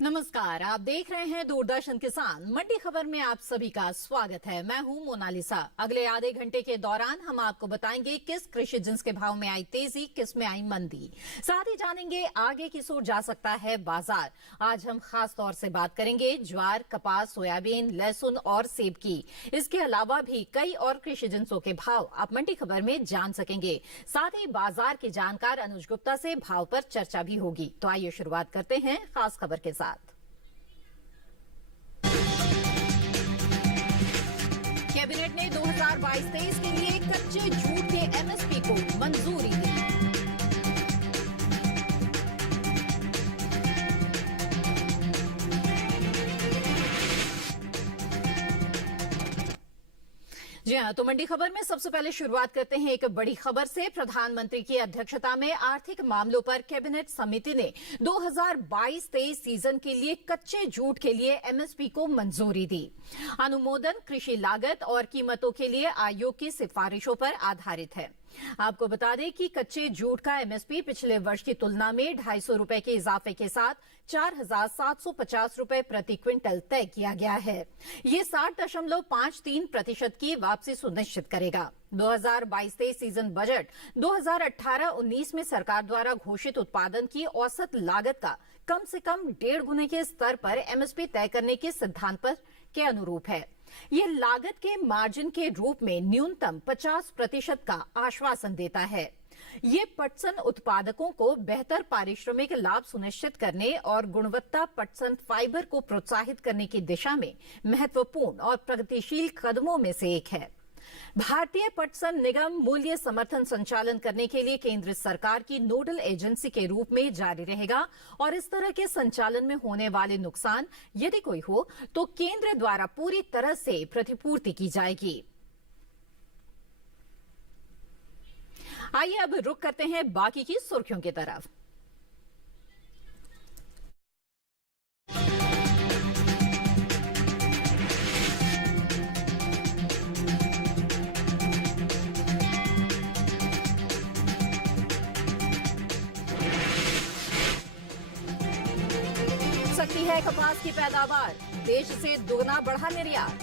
नमस्कार, आप देख रहे हैं दूरदर्शन किसान। मंडी खबर में आप सभी का स्वागत है। मैं हूं मोनालिसा। अगले आधे घंटे के दौरान हम आपको बताएंगे किस कृषि जिन्स के भाव में आई तेजी, किस में आई मंदी। साथ ही जानेंगे आगे किस ओर जा सकता है बाजार। आज हम खास तौर से बात करेंगे ज्वार, कपास, सोयाबीन, लहसुन और सेब की। इसके अलावा भी कई और कृषि जिन्सों के भाव आप मंडी खबर में जान सकेंगे। साथ ही बाजार के जानकार अनुज गुप्ता से भाव पर चर्चा भी होगी। तो आइए शुरुआत करते हैं खास खबर के साथ। कैबिनेट ने 2022-23 के लिए कच्चे जूट के एमएसपी को मंजूरी दी। जी हाँ, तो मंडी खबर में सबसे पहले शुरुआत करते हैं एक बड़ी खबर से। प्रधानमंत्री की अध्यक्षता में आर्थिक मामलों पर कैबिनेट समिति ने 2022-23 सीजन के लिए कच्चे जूट के लिए एमएसपी को मंजूरी दी। अनुमोदन कृषि लागत और कीमतों के लिए आयोग की सिफारिशों पर आधारित है। आपको बता दें कि कच्चे जूट का एमएसपी पिछले वर्ष की तुलना में 250 रुपए के इजाफे के साथ 4,750 रुपए प्रति क्विंटल तय किया गया है। ये 60.53% की वापसी सुनिश्चित करेगा। 2022-23 सीजन बजट 2018-19 में सरकार द्वारा घोषित उत्पादन की औसत लागत का कम से कम 1.5 गुने के स्तर पर एमएसपी तय करने के सिद्धांत पर के अनुरूप है। ये लागत के मार्जिन के रूप में न्यूनतम 50% का आश्वासन देता है। ये पटसन उत्पादकों को बेहतर पारिश्रमिक लाभ सुनिश्चित करने और गुणवत्ता पटसन फाइबर को प्रोत्साहित करने की दिशा में महत्वपूर्ण और प्रगतिशील कदमों में से एक है। भारतीय पटसन निगम मूल्य समर्थन संचालन करने के लिए केंद्र सरकार की नोडल एजेंसी के रूप में जारी रहेगा और इस तरह के संचालन में होने वाले नुकसान यदि कोई हो तो केंद्र द्वारा पूरी तरह से प्रतिपूर्ति की जाएगी। आइए अब रुख करते हैं बाकी की सुर्खियों की तरफ। सकती है कपास की पैदावार, देश से दुगना बढ़ा निर्यात।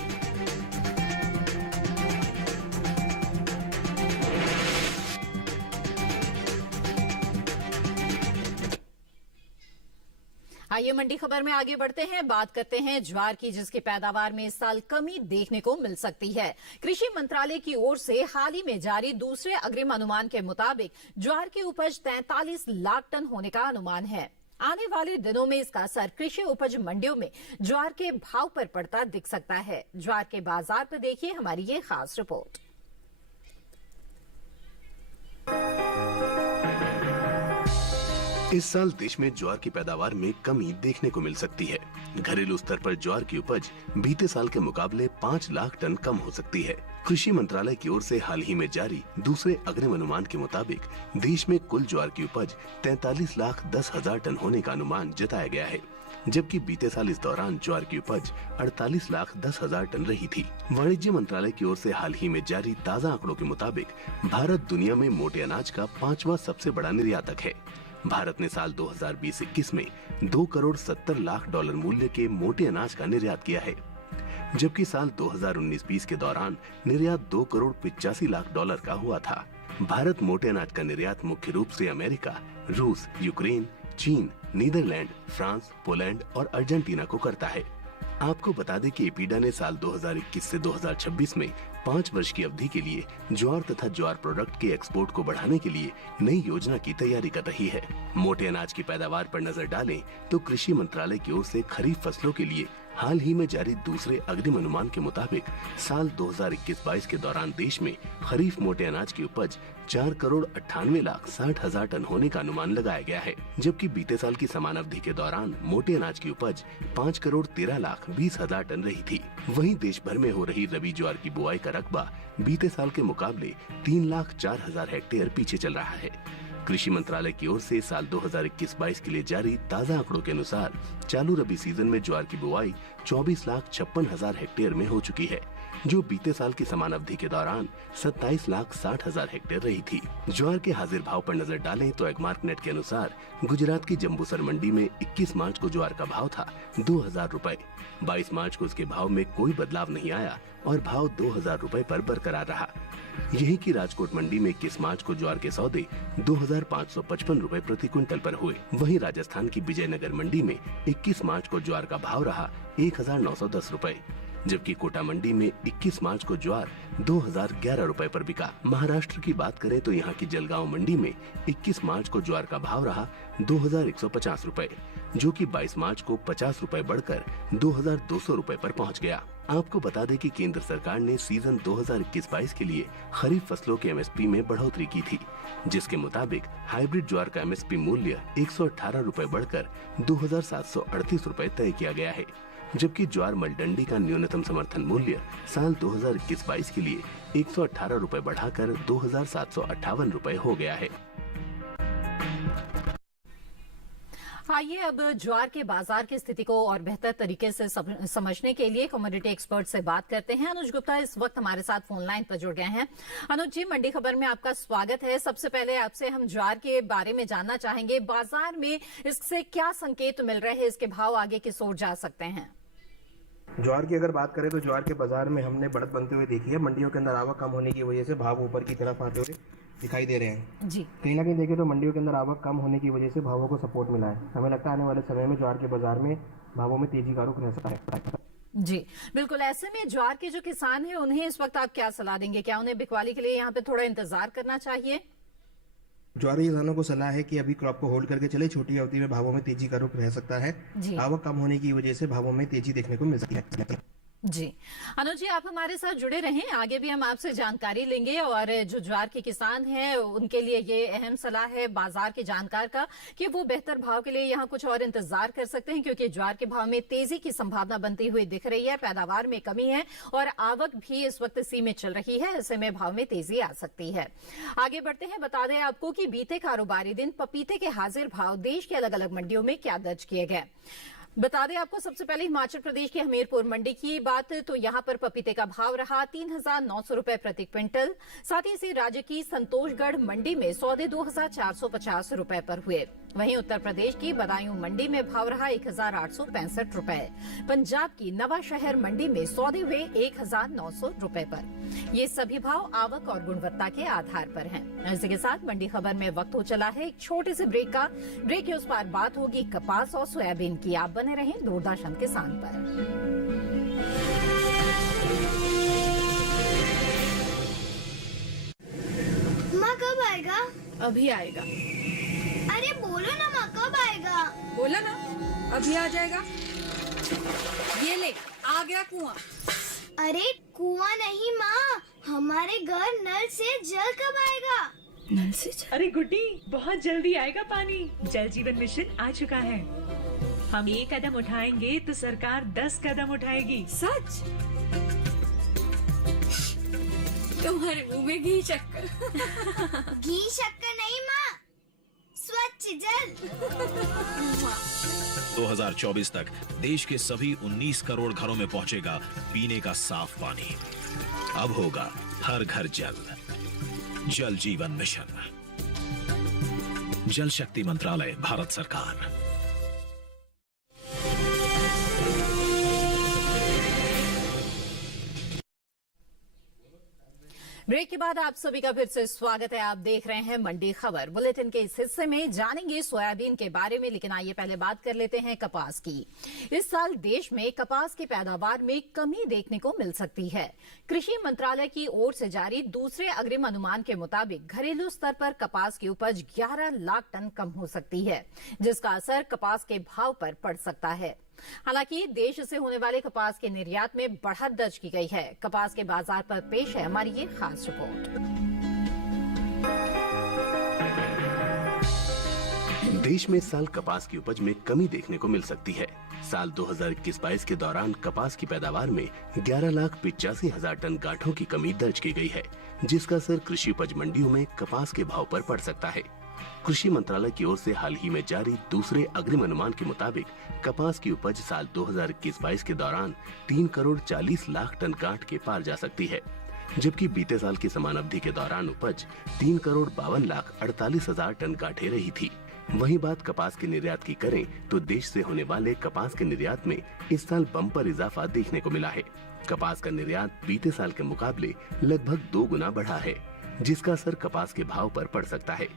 आइए मंडी खबर में आगे बढ़ते हैं। बात करते हैं ज्वार की, जिसकी पैदावार में इस साल कमी देखने को मिल सकती है। कृषि मंत्रालय की ओर से हाल ही में जारी दूसरे अग्रिम अनुमान के मुताबिक ज्वार की उपज 43 लाख टन होने का अनुमान है। आने वाले दिनों में इसका असर कृषि उपज मंडियों में ज्वार के भाव पर पड़ता दिख सकता है। ज्वार के बाजार पर देखिए हमारी ये खास रिपोर्ट। इस साल देश में ज्वार की पैदावार में कमी देखने को मिल सकती है। घरेलू स्तर पर ज्वार की उपज बीते साल के मुकाबले 5 लाख टन कम हो सकती है। कृषि मंत्रालय की ओर से हाल ही में जारी दूसरे अग्रिम अनुमान के मुताबिक देश में कुल ज्वार की उपज 43,10,000 टन होने का अनुमान जताया गया है, जबकि बीते साल इस दौरान ज्वार की उपज 48,10,000 टन रही थी। वाणिज्य मंत्रालय की ओर से हाल ही में जारी ताज़ा आंकड़ों के मुताबिक भारत दुनिया में मोटे अनाज का 5वां सबसे बड़ा निर्यातक है। भारत ने साल 2020-21 में 2 करोड़ 70 लाख डॉलर मूल्य के मोटे अनाज का निर्यात किया है, जबकि साल 2019-20 के दौरान निर्यात 2 करोड़ 85 लाख डॉलर का हुआ था। भारत मोटे अनाज का निर्यात मुख्य रूप से अमेरिका, रूस, यूक्रेन, चीन, नीदरलैंड, फ्रांस, पोलैंड और अर्जेंटीना को करता है। आपको बता दें कि एपीडा ने साल 2021 से 2026 में 5 वर्ष की अवधि के लिए ज्वार तथा ज्वार प्रोडक्ट के एक्सपोर्ट को बढ़ाने के लिए नई योजना की तैयारी कर रही है। मोटे अनाज की पैदावार पर नजर डालें तो कृषि मंत्रालय की ओर से खरीफ फसलों के लिए हाल ही में जारी दूसरे अग्रिम अनुमान के मुताबिक साल 2021-22 के दौरान देश में खरीफ मोटे अनाज की उपज 4 करोड़ 98 लाख 60 हजार टन होने का अनुमान लगाया गया है, जबकि बीते साल की समान अवधि के दौरान मोटे अनाज की उपज 5 करोड़ 13 लाख 20 हजार टन रही थी। वहीं देश भर में हो रही रबी ज्वार की बुआई का रकबा बीते साल के मुकाबले 3 लाख 4 हजार हेक्टेयर पीछे चल रहा है। कृषि मंत्रालय की ओर से साल 2021-22 के लिए जारी ताज़ा आंकड़ों के अनुसार चालू रबी सीजन में ज्वार की बुआई 24 लाख 56 हजार हेक्टेयर में हो चुकी है, जो बीते साल की समान अवधि के दौरान 27,60,000 हेक्टेयर रही थी। ज्वार के हाजिर भाव पर नजर डालें तो एगमार्क नेट के अनुसार गुजरात की जम्बूसर मंडी में 21 मार्च को ज्वार का भाव था 2,000 रुपए। 22 मार्च को उसके भाव में कोई बदलाव नहीं आया और भाव 2,000 रुपए पर बरकरार रहा। यही की राजकोट मंडी में 21 मार्च को ज्वार के सौदे 2,555 रुपए प्रति क्विंटल पर हुए। वहीं राजस्थान की विजयनगर मंडी में 21 मार्च को ज्वार का भाव रहा 1,910 रुपए, जबकि कोटा मंडी में 21 मार्च को ज्वार 2,011 रुपए पर बिका। महाराष्ट्र की बात करें तो यहाँ की जलगांव मंडी में 21 मार्च को ज्वार का भाव रहा 2,150 रुपए, जो कि 22 मार्च को 50 रुपए बढ़कर 2,200 रुपए पर पहुँच गया। आपको बता दें कि केंद्र सरकार ने सीजन 2021-22 के लिए खरीफ फसलों के एमएसपी में बढ़ोतरी की थी, जिसके मुताबिक हाइब्रिड ज्वार का एमएसपी मूल्य 118 रुपए बढ़कर 2,738 रुपए तय किया गया है, जबकि ज्वार मलडंडी का न्यूनतम समर्थन मूल्य साल 2021-22 के लिए 118 रुपए बढ़ाकर 2,758 रुपए हो गया है। आइए अब ज्वार के बाजार की स्थिति को और बेहतर तरीके से समझने के लिए कमोडिटी एक्सपर्ट से बात करते हैं। अनुज गुप्ता इस वक्त हमारे साथ फोन लाइन पर जुड़ गए हैं। अनुज जी, मंडी खबर में आपका स्वागत है। सबसे पहले आपसे हम ज्वार के बारे में जानना चाहेंगे, बाजार में इससे क्या संकेत मिल रहे हैं, इसके भाव आगे किस ओर जा सकते हैं? ज्वार की अगर बात करें तो ज्वार के बाजार में हमने बढ़त बनते हुए देखी है। मंडियों के अंदर आवक कम होने की वजह से भाव ऊपर की तरफ आते हुए दिखाई दे रहे हैं जी। कहीं ना कहीं देखें तो मंडियों के अंदर आवक कम होने की वजह से भावों को सपोर्ट मिला है। हमें लगता है आने वाले समय में ज्वार के बाजार में भावों में तेजी का रुख रह सकता है। जी बिल्कुल। ऐसे में ज्वार के जो किसान हैं उन्हें इस वक्त आप क्या सलाह देंगे? क्या उन्हें बिकवाली के लिए यहाँ पे थोड़ा इंतजार करना चाहिए? ज्वारी किसानों को सलाह है कि अभी क्रॉप को होल्ड करके चले। छोटी अवधि में भावों में तेजी का रुख रह सकता है। आवक कम होने की वजह से भावों में तेजी देखने को मिल सकती है। जी अनुज जी, आप हमारे साथ जुड़े रहें, आगे भी हम आपसे जानकारी लेंगे। और जो ज्वार के किसान हैं उनके लिए ये अहम सलाह है बाजार के जानकार का कि वो बेहतर भाव के लिए यहाँ कुछ और इंतजार कर सकते हैं, क्योंकि ज्वार के भाव में तेजी की संभावना बनती हुई दिख रही है। पैदावार में कमी है और आवक भी इस वक्त सीमित चल रही है, ऐसे में भाव में तेजी आ सकती है। आगे बढ़ते हैं, बता दें आपको कि बीते कारोबारी दिन पपीते के हाजिर भाव देश की अलग अलग मंडियों में क्या दर्ज किए गए। बता दें आपको सबसे पहले हिमाचल प्रदेश की हमीरपुर मंडी की बात, तो यहां पर पपीते का भाव रहा 3,900 रुपए प्रति क्विंटल। साथ ही से राज्य की संतोषगढ़ मंडी में सौदे 2,450 रुपए पर हुए। वहीं उत्तर प्रदेश की बदायूं मंडी में भाव रहा 1,865 रुपए। पंजाब की नवा शहर मंडी में सौदे हुए 1,900 रुपए पर। ये सभी भाव आवक और गुणवत्ता के आधार पर हैं। इसी के साथ मंडी खबर में वक्त हो चला है एक छोटे से ब्रेक का। ब्रेक के उस पार बात होगी कपास और सोयाबीन की। आप बने रहें दूरदर्शन किसान पर। माँ कब आएगा? अभी आएगा। अरे बोलो ना माँ, कब आएगा? बोला ना, अभी आ जाएगा। ये ले, आ गया कुआं। अरे कुआं नहीं माँ, हमारे घर नल से जल कब आएगा? नल से जल? अरे गुड्डी, बहुत जल्दी आएगा पानी। जल जीवन मिशन आ चुका है। हम 1 कदम उठाएंगे तो सरकार 10 कदम उठाएगी। सच? तुम्हारे मुंह में घी शक्कर। घी शक्कर नहीं माँ, स्वच्छ जल। 2024 तक देश के सभी 19 करोड़ घरों में पहुंचेगा पीने का साफ पानी। अब होगा हर घर जल। जल जीवन मिशन, जल शक्ति मंत्रालय, भारत सरकार। ब्रेक के बाद आप सभी का फिर से स्वागत है। आप देख रहे हैं मंडी खबर। बुलेटिन के इस हिस्से में जानेंगे सोयाबीन के बारे में, लेकिन आइए पहले बात कर लेते हैं कपास की। इस साल देश में कपास की पैदावार में कमी देखने को मिल सकती है। कृषि मंत्रालय की ओर से जारी दूसरे अग्रिम अनुमान के मुताबिक घरेलू स्तर पर कपास की उपज 11 लाख टन कम हो सकती है, जिसका असर कपास के भाव पर पड़ सकता है। हालांकि देश से होने वाले कपास के निर्यात में बढ़त दर्ज की गई है। कपास के बाजार पर पेश है हमारी ये खास रिपोर्ट। देश में इस साल कपास की उपज में कमी देखने को मिल सकती है। साल 2021-22 के दौरान कपास की पैदावार में 11,85,000 टन गांठों की कमी दर्ज की गई है, जिसका असर कृषि उपज मंडियों में कपास के भाव पर पड़ सकता है। कृषि मंत्रालय की ओर से हाल ही में जारी दूसरे अग्रिम अनुमान के मुताबिक कपास की उपज साल 2021-22 के दौरान 3 करोड़ 40 लाख टन गांठ के पार जा सकती है, जबकि बीते साल की समान अवधि के दौरान उपज 3 करोड़ 52 लाख 48 हजार टन गांठे रही थी। वहीं बात कपास के निर्यात की करें तो देश से होने वाले कपास के निर्यात में इस साल बम्पर इजाफा देखने को मिला है। कपास का निर्यात बीते साल के मुकाबले लगभग 2 गुना बढ़ा है, जिसका असर कपास के भाव पर पड़ सकता है।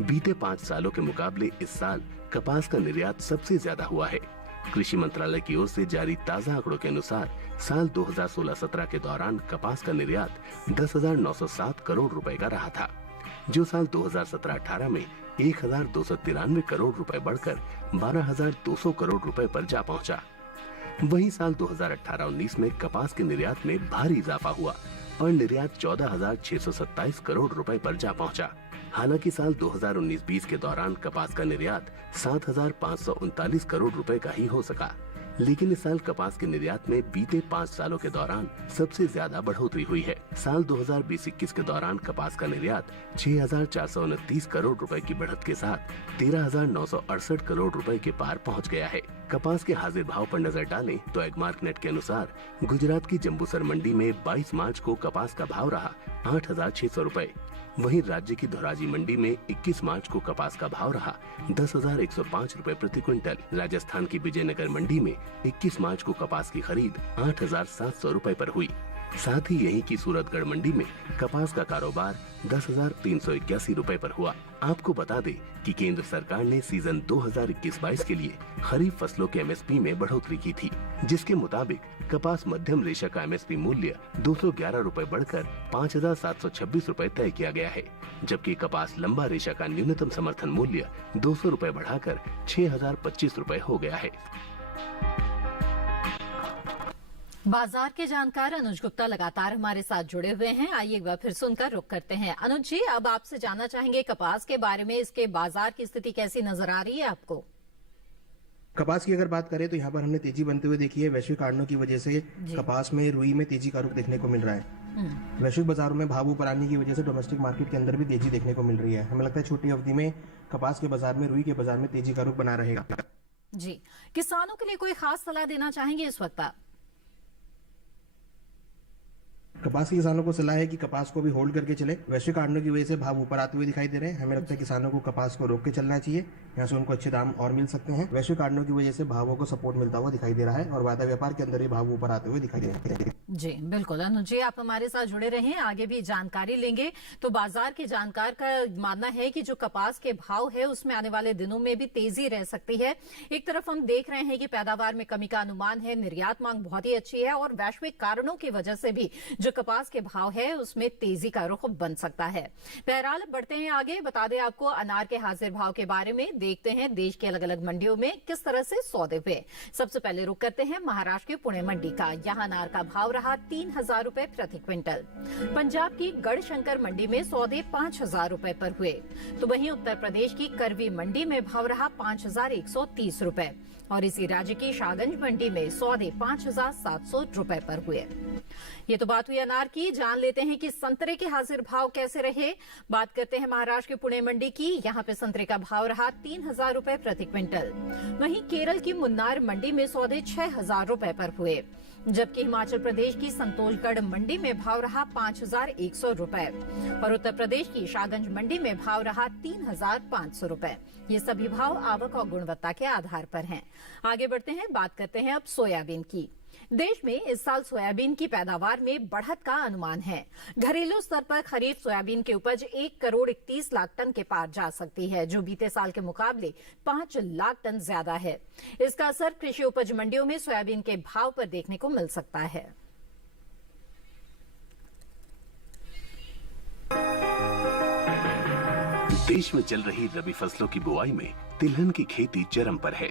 बीते 5 सालों के मुकाबले इस साल कपास का निर्यात सबसे ज्यादा हुआ है। कृषि मंत्रालय की ओर से जारी ताज़ा आंकड़ों के अनुसार साल 2016-17 के दौरान कपास का निर्यात 10,907 करोड़ रुपए का रहा था, जो साल 2017-18 में 1,293 करोड़ रुपए बढ़कर 12,200 करोड़ रुपए पर जा पहुंचा। वहीं साल 2018-19 में कपास के निर्यात में भारी इजाफा हुआ और निर्यात 14,627 करोड़ रुपए पर जा पहुंचा। हालांकि साल 2019-20 के दौरान कपास का निर्यात 7,539 करोड़ रुपए का ही हो सका, लेकिन इस साल कपास के निर्यात में बीते 5 सालों के दौरान सबसे ज्यादा बढ़ोतरी हुई है। साल 2020-21 के दौरान कपास का निर्यात 6,429 करोड़ रुपए की बढ़त के साथ 13,968 करोड़ रुपए के पार पहुंच गया है। कपास के हाजिर भाव पर नजर डालें तो एगमार्क नेट के अनुसार गुजरात की जम्बूसर मंडी में 22 मार्च को कपास का भाव रहा 8,600 रुपए। वहीं राज्य की धोराजी मंडी में 21 मार्च को कपास का भाव रहा 10,105 रुपए प्रति क्विंटल। राजस्थान की विजयनगर मंडी में 21 मार्च को कपास की खरीद 8,700 रुपए पर हुई। साथ ही यहीं की सूरतगढ़ मंडी में कपास का कारोबार 10,381 रुपए पर हुआ। आपको बता दें कि केंद्र सरकार ने सीजन 2021-22 के लिए खरीफ फसलों के एमएसपी में बढ़ोतरी की थी, जिसके मुताबिक कपास मध्यम रेशा का एमएसपी मूल्य 211 रुपए बढ़कर 5,726 रुपए तय किया गया है, जबकि कपास लंबा रेशा का न्यूनतम समर्थन मूल्य 200 रुपए बढ़ाकर 6,025 रुपए हो गया है। बाजार के जानकार अनुज गुप्ता लगातार हमारे साथ जुड़े हुए हैं। आइए एक बार फिर सुनकर रुक करते हैं। अनुज जी, अब आपसे जानना चाहेंगे कपास के बारे में, इसके बाजार की स्थिति कैसी नजर आ रही है आपको? कपास की अगर बात करें तो यहाँ पर हमने तेजी बनते हुए देखी है। वैश्विक कारणों की वजह से कपास में रुई में तेजी का रुख देखने को मिल रहा है। वैश्विक बाजारों में भाव ऊपर आने की वजह से डोमेस्टिक मार्केट के अंदर भी तेजी देखने को मिल रही है। हमें लगता है छोटी अवधि में कपास के बाजार में रुई के बाजार में तेजी का रुख बना रहेगा। जी, किसानों के लिए कोई खास सलाह देना चाहेंगे इस वक्त आप? कपास के किसानों को सलाह है कि कपास को भी होल्ड करके चले। वैश्विक कारणों की वजह से भाव ऊपर आते हुए दिखाई दे रहे हैं। हमें लगता है किसानों को कपास को रोक के चलना चाहिए, यहाँ से उनको अच्छे दाम और मिल सकते हैं। वैश्विक कारणों की वजह से भावों को सपोर्ट मिलता हुआ दिखाई दे रहा है और वायदा व्यापार के अंदर ही भाव ऊपर आते हुए दिखाई दे रहे हैं। जी बिल्कुल अनुज जी, आप हमारे साथ जुड़े रहें, आगे भी जानकारी लेंगे। तो बाजार के जानकार का मानना है कि जो कपास के भाव है उसमें आने वाले दिनों में भी तेजी रह सकती है। एक तरफ हम देख रहे हैं कि पैदावार में कमी का अनुमान है, निर्यात मांग बहुत ही अच्छी है और वैश्विक कारणों की वजह से भी जो कपास के भाव है उसमें तेजी का रुख बन सकता है। बहरहाल बढ़ते हैं आगे, बता दें आपको अनार के हाजिर भाव के बारे में। देखते हैं देश के अलग अलग मंडियों में किस तरह से सौदे हुए। सबसे पहले रुक करते हैं महाराष्ट्र के पुणे मंडी का। यहां अनार का भाव रहा 3,000 रुपए प्रति क्विंटल। पंजाब की गढ़शंकर मंडी में सौदे 5,000 रुपए पर हुए, तो वहीं उत्तर प्रदेश की करवी मंडी में भाव रहा 5,130 रुपए और इसी राज्य की शाहगंज मंडी में सौदे 5,700 रुपए पर हुए। ये तो बात हुई अनार की। जान लेते हैं कि संतरे के हाजिर भाव कैसे रहे। बात करते हैं महाराष्ट्र के पुणे मंडी की। यहाँ पे संतरे का भाव रहा 3,000 रुपए प्रति क्विंटल। वहीं केरल की मुन्नार मंडी में सौदे 6,000 रुपए पर हुए, जबकि हिमाचल प्रदेश की संतोषगढ़ मंडी में भाव रहा 5,100 रुपए और उत्तर प्रदेश की शाहगंज मंडी में भाव रहा 3,500 रुपए। ये सभी भाव आवक और गुणवत्ता के आधार पर हैं। आगे बढ़ते हैं, बात करते हैं अब सोयाबीन की। देश में इस साल सोयाबीन की पैदावार में बढ़त का अनुमान है। घरेलू स्तर पर खरीफ सोयाबीन की उपज 1 करोड़ 31 लाख टन के पार जा सकती है, जो बीते साल के मुकाबले 5 लाख टन ज्यादा है। इसका असर कृषि उपज मंडियों में सोयाबीन के भाव पर देखने को मिल सकता है। देश में चल रही रबी फसलों की बुआई में तिलहन की खेती चरम पर है।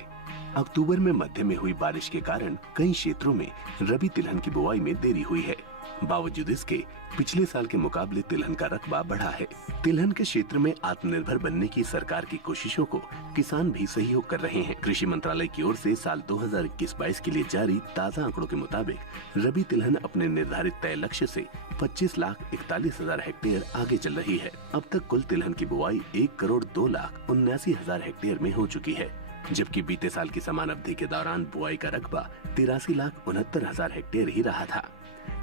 अक्टूबर में मध्य में हुई बारिश के कारण कई क्षेत्रों में रबी तिलहन की बुआई में देरी हुई है। बावजूद इसके पिछले साल के मुकाबले तिलहन का रकबा बढ़ा है। तिलहन के क्षेत्र में आत्मनिर्भर बनने की सरकार की कोशिशों को किसान भी सहयोग कर रहे हैं। कृषि मंत्रालय की ओर से साल 2021-22 के लिए जारी ताज़ा आंकड़ों के मुताबिक रबी तिलहन अपने निर्धारित तय लक्ष्य से 25,41,000 हेक्टेयर आगे चल रही है। अब तक कुल तिलहन की बुआई 1,02,79,000 हेक्टेयर में हो चुकी है, जबकि बीते साल की समान अवधि के दौरान बुआई का रकबा 83,69,000 हेक्टेयर ही रहा था।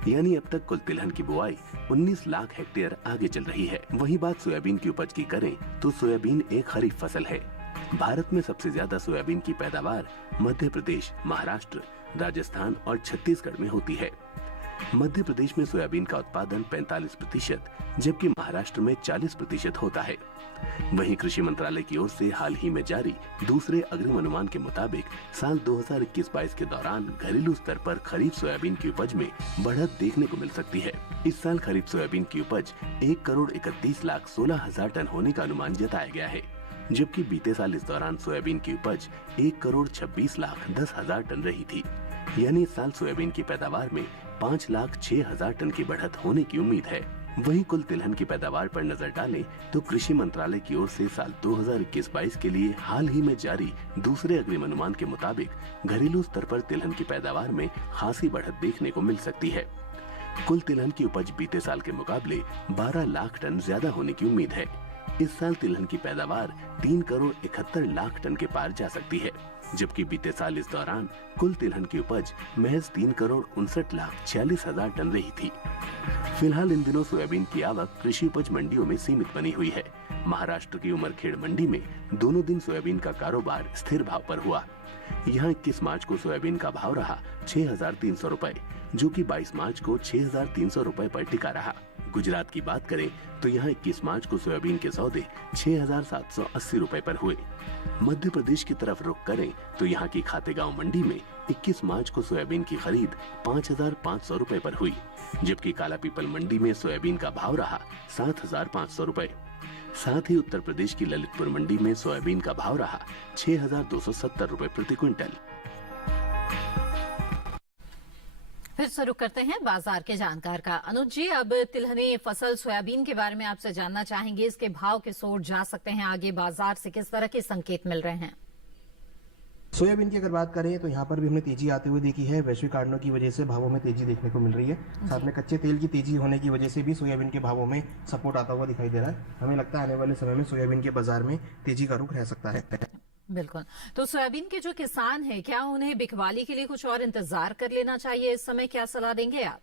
यानी अब तक कुल तिलहन की बुआई 19 लाख हेक्टेयर आगे चल रही है। वहीं बात सोयाबीन की उपज की करें तो सोयाबीन एक खरीफ फसल है। भारत में सबसे ज्यादा सोयाबीन की पैदावार मध्य प्रदेश, महाराष्ट्र, राजस्थान और छत्तीसगढ़ में होती है। मध्य प्रदेश में सोयाबीन का उत्पादन 45%, जबकि महाराष्ट्र में 40% होता है। वहीं कृषि मंत्रालय की ओर से हाल ही में जारी दूसरे अग्रिम अनुमान के मुताबिक साल 2021-22 के दौरान घरेलू स्तर पर खरीफ सोयाबीन की उपज में बढ़त देखने को मिल सकती है। इस साल खरीफ सोयाबीन की उपज 1,31,16,000 टन होने का अनुमान जताया गया है, जबकि बीते साल इस दौरान सोयाबीन की उपज 1,26,10,000 टन रही थी। यानी इस साल सोयाबीन की पैदावार में 5,06,000 टन की बढ़त होने की उम्मीद है। वहीं कुल तिलहन की पैदावार पर नजर डालें तो कृषि मंत्रालय की ओर से साल 2021-22 के लिए हाल ही में जारी दूसरे अग्रिम अनुमान के मुताबिक घरेलू स्तर पर तिलहन की पैदावार में खासी बढ़त देखने को मिल सकती है। कुल तिलहन की उपज बीते साल के मुकाबले 12 लाख टन ज्यादा होने की उम्मीद है। इस साल तिलहन की पैदावार 3,71,00,000 टन के पार जा सकती है, जबकि बीते साल इस दौरान कुल तिलहन की उपज महज 3,59,46,000 टन रही थी। फिलहाल इन दिनों सोयाबीन की आवक कृषि उपज मंडियों में सीमित बनी हुई है। महाराष्ट्र की उमरखेड़ मंडी में दोनों दिन सोयाबीन का कारोबार स्थिर भाव पर हुआ। यहाँ 21 मार्च को सोयाबीन का भाव रहा 6,300 रुपए, जो कि 22 मार्च को 6,300 रुपए पर टिका रहा। गुजरात की बात करें तो यहाँ 21 मार्च को सोयाबीन के सौदे 6,780 रुपए पर हुए। मध्य प्रदेश की तरफ रुख करें तो यहाँ की खातेगांव मंडी में 21 मार्च को सोयाबीन की खरीद 5,500 रुपए पर हुई, जबकि काला पीपल मंडी में सोयाबीन का भाव रहा 7,500 रुपए। साथ ही उत्तर प्रदेश की ललितपुर मंडी में सोयाबीन का भाव रहा 6,270 रुपए प्रति क्विंटल। फिर शुरू करते हैं बाजार के जानकार का। अनुज जी, अब तिलहनी फसल सोयाबीन के बारे में आपसे जानना चाहेंगे। इसके भाव किस ओर जा सकते हैं, आगे बाजार से किस तरह के संकेत मिल रहे हैं? सोयाबीन की अगर बात करें तो यहाँ पर भी हमने तेजी आते हुए देखी है। वैश्विक कारणों की वजह से भावों में तेजी देखने को मिल रही है। साथ में कच्चे तेल की तेजी होने की वजह से भी सोयाबीन के भावों में सपोर्ट आता हुआ दिखाई दे रहा है। हमें लगता है आने वाले समय में सोयाबीन के बाजार में तेजी का रुख रह सकता है। बिल्कुल। तो सोयाबीन के जो किसान हैं, क्या उन्हें बिकवाली के लिए कुछ और इंतजार कर लेना चाहिए? इस समय क्या सलाह देंगे आप?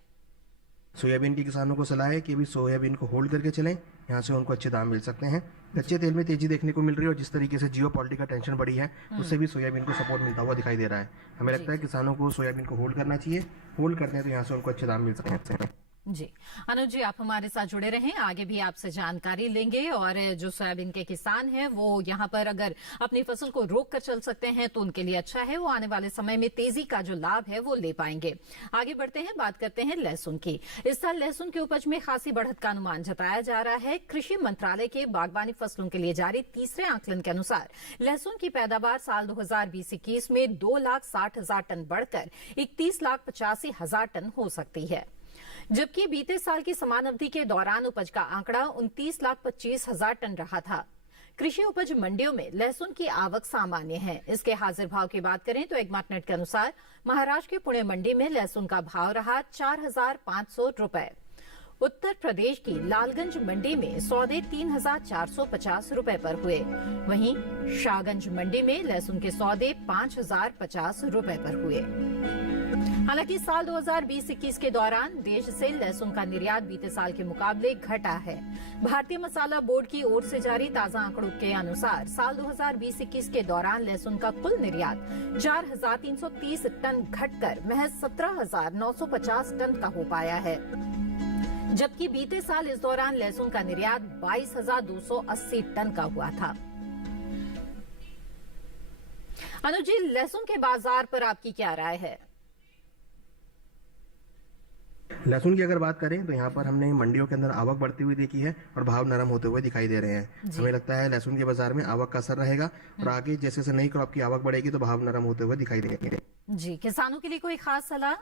सोयाबीन के किसानों को सलाह है कि अभी सोयाबीन को होल्ड करके चलें, यहाँ से उनको अच्छे दाम मिल सकते हैं। कच्चे तेल में तेजी देखने को मिल रही है और जिस तरीके से जियो पॉलिटिकल टेंशन बढ़ी है उससे भी सोयाबीन को सपोर्ट मिलता हुआ दिखाई दे रहा है। हमें लगता है किसानों को सोयाबीन को होल्ड करना चाहिए। होल्ड करते हैं तो यहाँ से उनको अच्छे दाम मिल सकते हैं। जी अनुज जी, आप हमारे साथ जुड़े रहें, आगे भी आपसे जानकारी लेंगे। और जो सोयाबीन के किसान हैं वो यहाँ पर अगर अपनी फसल को रोक कर चल सकते हैं तो उनके लिए अच्छा है। वो आने वाले समय में तेजी का जो लाभ है वो ले पाएंगे। आगे बढ़ते हैं, बात करते हैं लहसुन की। इस साल लहसुन की उपज में खासी बढ़त का अनुमान जताया जा रहा है। कृषि मंत्रालय के बागवानी फसलों के लिए जारी तीसरे आंकलन के अनुसार लहसुन की पैदावार साल 2020-21 में 2,60,000 टन बढ़कर 31,85,000 टन हो सकती है, जबकि बीते साल की समान अवधि के दौरान उपज का आंकड़ा 29,25,000 टन रहा था। कृषि उपज मंडियों में लहसुन की आवक सामान्य है। इसके हाजिर भाव की बात करें तो एग्मार्टनेट के अनुसार महाराष्ट्र के पुणे मंडी में लहसुन का भाव रहा 4,500 रुपए। उत्तर प्रदेश की लालगंज मंडी में सौदे 3,450 रुपए पर हुए। वहीं शाहगंज मंडी में लहसुन के सौदे 5,050 रुपए पर हुए। हालांकि साल 2020-21 के दौरान देश से लहसुन का निर्यात बीते साल के मुकाबले घटा है। भारतीय मसाला बोर्ड की ओर से जारी ताजा आंकड़ों के अनुसार साल 2020-21 के दौरान लहसुन का कुल निर्यात 4,330 टन घटकर महज 17,950 टन का हो पाया है, जबकि बीते साल इस दौरान लहसुन का निर्यात 22,280 टन का हुआ था। अनुज जी, लहसुन के बाजार पर आपकी क्या राय है? लहसुन की अगर बात करें तो यहाँ पर हमने मंडियों के अंदर आवक बढ़ती हुई देखी है और भाव नरम होते हुए दिखाई दे रहे हैं। हमें लगता है लहसुन के बाजार में आवक का असर रहेगा और आगे जैसे जैसे नई क्रॉप की आवक बढ़ेगी तो भाव नरम होते हुए दिखाई देंगे। जी, किसानों के लिए कोई खास सलाह?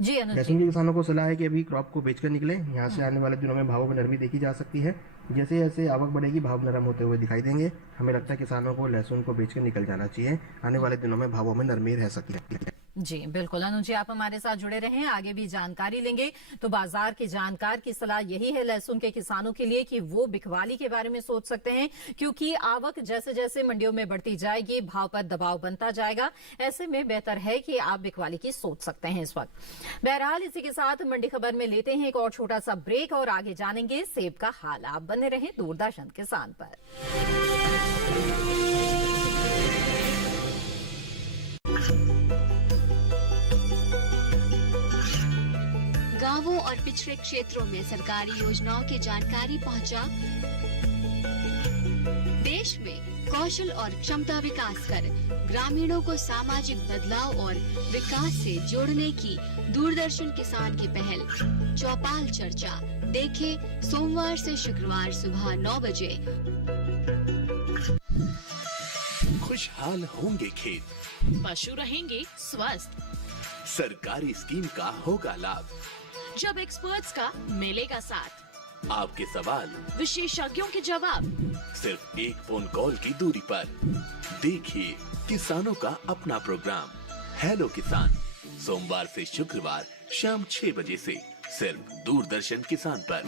जी अनुज लहसुन के किसानों को सलाह है कि अभी क्रॉप को बेचकर निकले। यहाँ से आने वाले दिनों में भावों में नरमी देखी जा सकती है। जैसे जैसे आवक बढ़ेगी भाव नरम होते हुए दिखाई देंगे। हमें लगता है किसानों को लहसुन को बेचकर निकल जाना चाहिए। आने वाले दिनों में भावों में नरमी रह सकती है। जी बिल्कुल अनुज जी, आप हमारे साथ जुड़े रहें, आगे भी जानकारी लेंगे। तो बाजार के जानकार की सलाह यही है लहसुन के किसानों के लिए कि वो बिकवाली के बारे में सोच सकते हैं, क्योंकि आवक जैसे जैसे मंडियों में बढ़ती जाएगी भाव पर दबाव बनता जाएगा। ऐसे में बेहतर है कि आप बिकवाली की सोच सकते हैं इस वक्त। बहरहाल इसी के साथ मंडी खबर में लेते हैं एक और छोटा सा ब्रेक और आगे जानेंगे सेब का हाल। आप बने रहें दूरदर्शन किसान पर। गांवों और पिछड़े क्षेत्रों में सरकारी योजनाओं की जानकारी पहुंचा। देश में कौशल और क्षमता विकास कर ग्रामीणों को सामाजिक बदलाव और विकास से जोड़ने की दूरदर्शन किसान की पहल चौपाल चर्चा देखें सोमवार से शुक्रवार सुबह 9 बजे। खुशहाल होंगे खेत, पशु रहेंगे स्वस्थ, सरकारी स्कीम का होगा लाभ, जब एक्सपर्ट्स का मिलेगा साथ, आपके सवाल विशेषज्ञों के जवाब, सिर्फ एक फोन कॉल की दूरी पर। देखिए किसानों का अपना प्रोग्राम हेलो किसान, सोमवार से शुक्रवार शाम 6 बजे से सिर्फ दूरदर्शन किसान पर।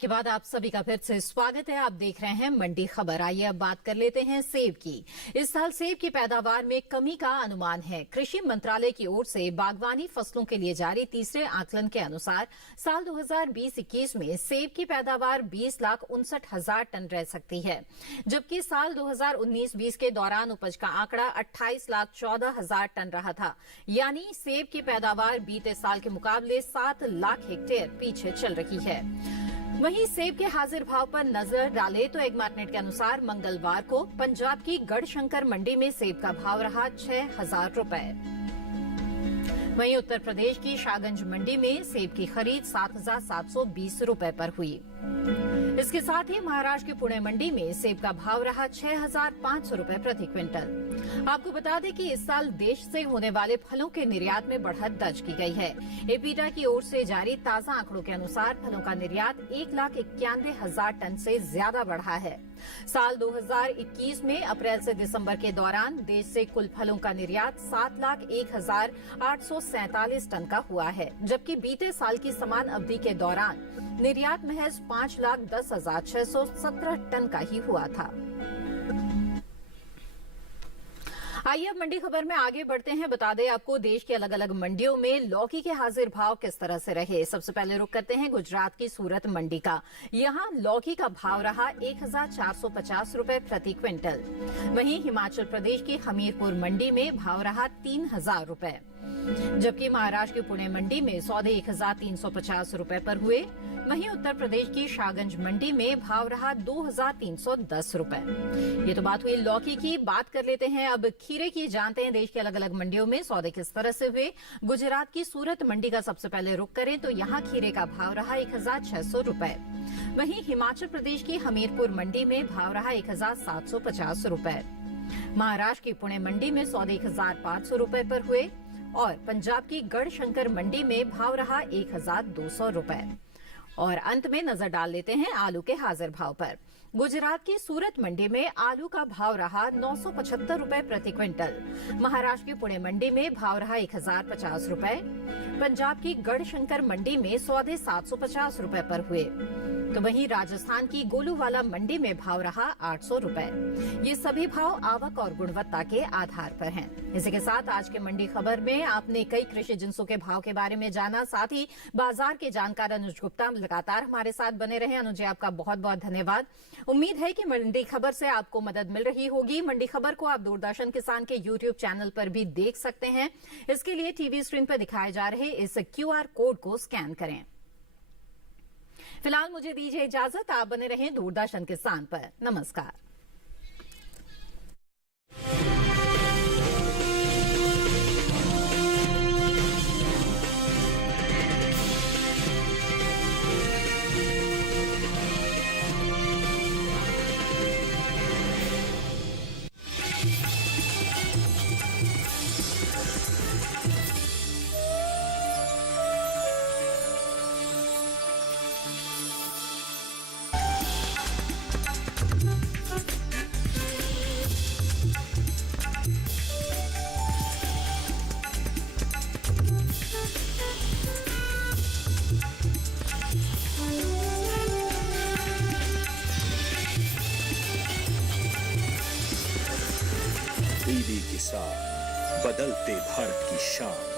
के बाद आप सभी का फिर से स्वागत है। आप देख रहे हैं मंडी खबर। आइए अब बात कर लेते हैं सेब की। इस साल सेब की पैदावार में कमी का अनुमान है। कृषि मंत्रालय की ओर से बागवानी फसलों के लिए जारी तीसरे आकलन के अनुसार साल 2020-21 में सेब की पैदावार 20,59,000 टन रह सकती है, जबकि साल 2019-20 के दौरान उपज का आंकड़ा 28,14,000 टन रहा था। यानी सेब की पैदावार बीते साल के मुकाबले 7 लाख हेक्टेयर पीछे चल रही है। वहीं सेब के हाजिर भाव पर नजर डाले तो एग्मार्टनेट के अनुसार मंगलवार को पंजाब की गढ़शंकर मंडी में सेब का भाव रहा 6,000 रुपए। वहीं उत्तर प्रदेश की शाहगंज मंडी में सेब की खरीद 7,720 रुपए पर हुई। इसके साथ ही महाराष्ट्र की पुणे मंडी में सेब का भाव रहा 6,500 रुपए प्रति क्विंटल। आपको बता दें कि इस साल देश से होने वाले फलों के निर्यात में बढ़त दर्ज की गई है। एपीडा की ओर से जारी ताजा आंकड़ों के अनुसार फलों का निर्यात 1,91,000 टन से ज्यादा बढ़ा है। साल 2021 में अप्रैल से दिसंबर के दौरान देश से कुल फलों का निर्यात 7,01,847 टन का हुआ है, जबकि बीते साल की समान अवधि के दौरान निर्यात महज 5,10,617 टन का ही हुआ था। आइए अब मंडी खबर में आगे बढ़ते हैं। बता दें आपको देश की अलग अलग मंडियों में लौकी के हाजिर भाव किस तरह से रहे। सबसे पहले रुक करते हैं गुजरात की सूरत मंडी का। यहां लौकी का भाव रहा 1,450 रुपए प्रति क्विंटल। वहीं हिमाचल प्रदेश की हमीरपुर मंडी में भाव रहा 3,000 रुपए, जबकि महाराष्ट्र की पुणे मंडी में सौदे 1,350 रुपए पर हुए। वहीं उत्तर प्रदेश की शाहगंज मंडी में भाव रहा 2,310 रुपए। ये तो बात हुई लौकी की। बात कर लेते हैं अब खीरे की। जानते हैं देश की अलग अलग मंडियों में सौदे किस तरह से हुए। गुजरात की सूरत मंडी का सबसे पहले रुख करें तो यहाँ खीरे का भाव रहा 1,600 रुपए। वहीं हिमाचल प्रदेश की हमीरपुर मंडी में भाव रहा 1,750 रुपए। महाराष्ट्र की पुणे मंडी में सौदे 1,500 रुपए पर हुए और पंजाब की गढ़शंकर मंडी में भाव रहा 1,200 रुपए। और अंत में नजर डाल लेते हैं आलू के हाजिर भाव पर। गुजरात की सूरत मंडी में आलू का भाव रहा 975 रुपए प्रति क्विंटल। महाराष्ट्र की पुणे मंडी में भाव रहा 1,050 रुपए। पंजाब की गढ़शंकर मंडी में सौदे 750 रुपए पर हुए, तो वहीं राजस्थान की गोलूवाला मंडी में भाव रहा 800 रुपए। ये सभी भाव आवक और गुणवत्ता के आधार पर हैं। इसी के साथ आज के मंडी खबर में आपने कई कृषि जिंसों के भाव के बारे में जाना। साथ ही बाजार के जानकार अनुज गुप्ता लगातार हमारे साथ बने रहे। अनुज, आपका बहुत बहुत धन्यवाद। उम्मीद है कि मंडी खबर से आपको मदद मिल रही होगी। मंडी खबर को आप दूरदर्शन किसान के यूट्यूब चैनल पर भी देख सकते हैं। इसके लिए टीवी स्क्रीन पर दिखाए जा रहे इस QR कोड को स्कैन करें। फिलहाल मुझे दीजिए इजाजत, आप बने रहें दूरदर्शन किसान पर। नमस्कार। डीडी किसान, बदलते भारत की शान।